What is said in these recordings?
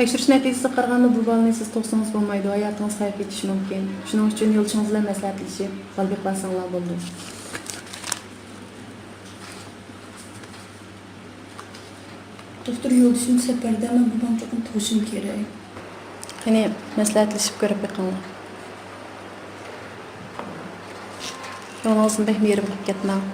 Tekshirish natijasiga qaraganda bu balni siz to'g'sangiz bo'lmaydi, hayotingiz xavf etishi mumkin. Shuning uchun yo'lchingiz bilan maslahatlashib, qalbiy qilsanglar bo'ldi. Doktor yo'lishim safarda men bundan cho'qim to'shim kerak. Qani maslahatlashib ko'rib beqinglar. Yo'lingizni behmerim qilib ketmang.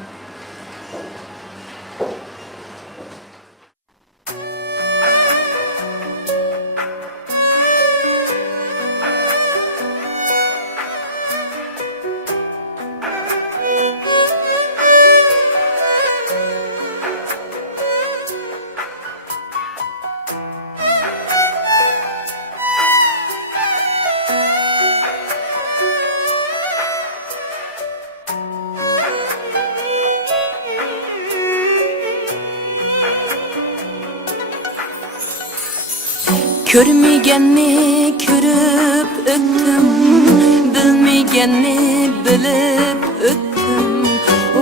Görmegenni körüp öttüm, bilmegenni bilip öttüm.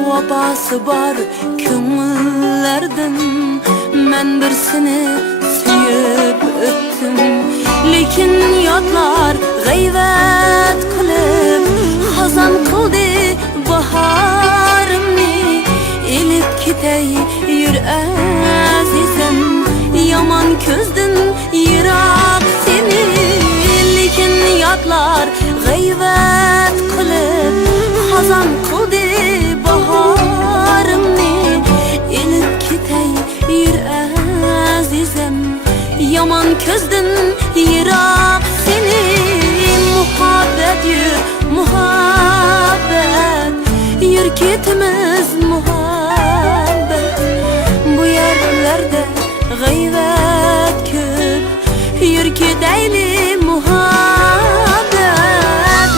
Vabası var köngüllerden, men birsini suyup öttüm. Lekin yodlar g'ayvat qilib, xazon qildi baharımni. Elib ketay yur azizim, yaman ko'zdan yiroq seni. Lekin yodlar g'ayvat qilib, xazon qildi baharımni. Elib ketay yur azizim, yaman ko'zdan yiroq seni. Muhabbet yur, muhabbet, yur ketimiz muhabbet. Bu yerlerde g'ayvat ko'p, yur ketayli muhabbet.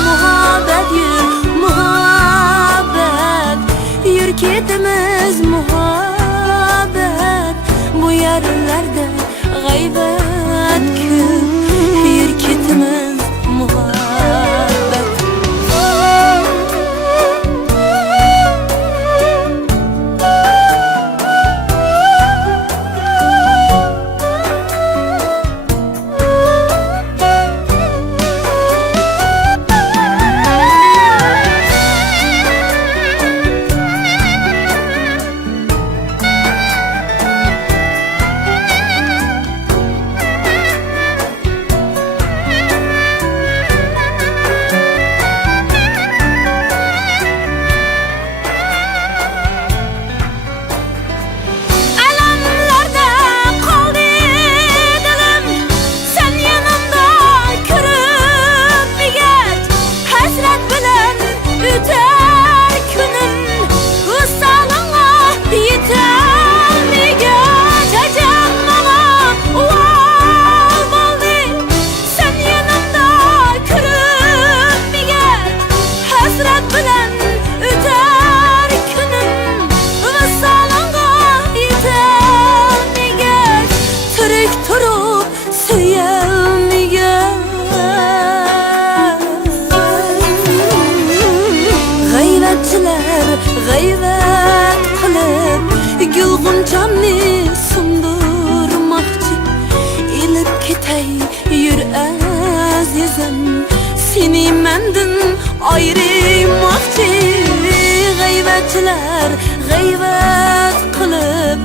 Muhabbet yur, muhabbet, yur ketimiz muhabbet. Bu yerlerde g'ayvat ko'p, yur ketimiz muhabbet. G'ayvat qilib gulg'unchomni sundurmoqchi. Elib ketay yur azizim, seni mendan ayirmoqchi. G'ayvatchilar g'ayvat qilib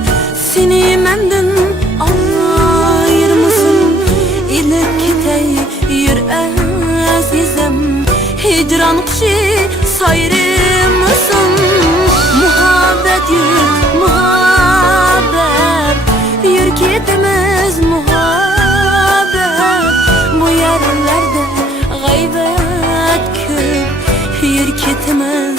seni mendan ayirmasin. Elib ketay yur azizim, hicron qushi sayrimasin. Muhabbet yur, muhabbet, yur ketimiz muhabbet. Bu yerlerde g'ayvat ko'p, yur ketimiz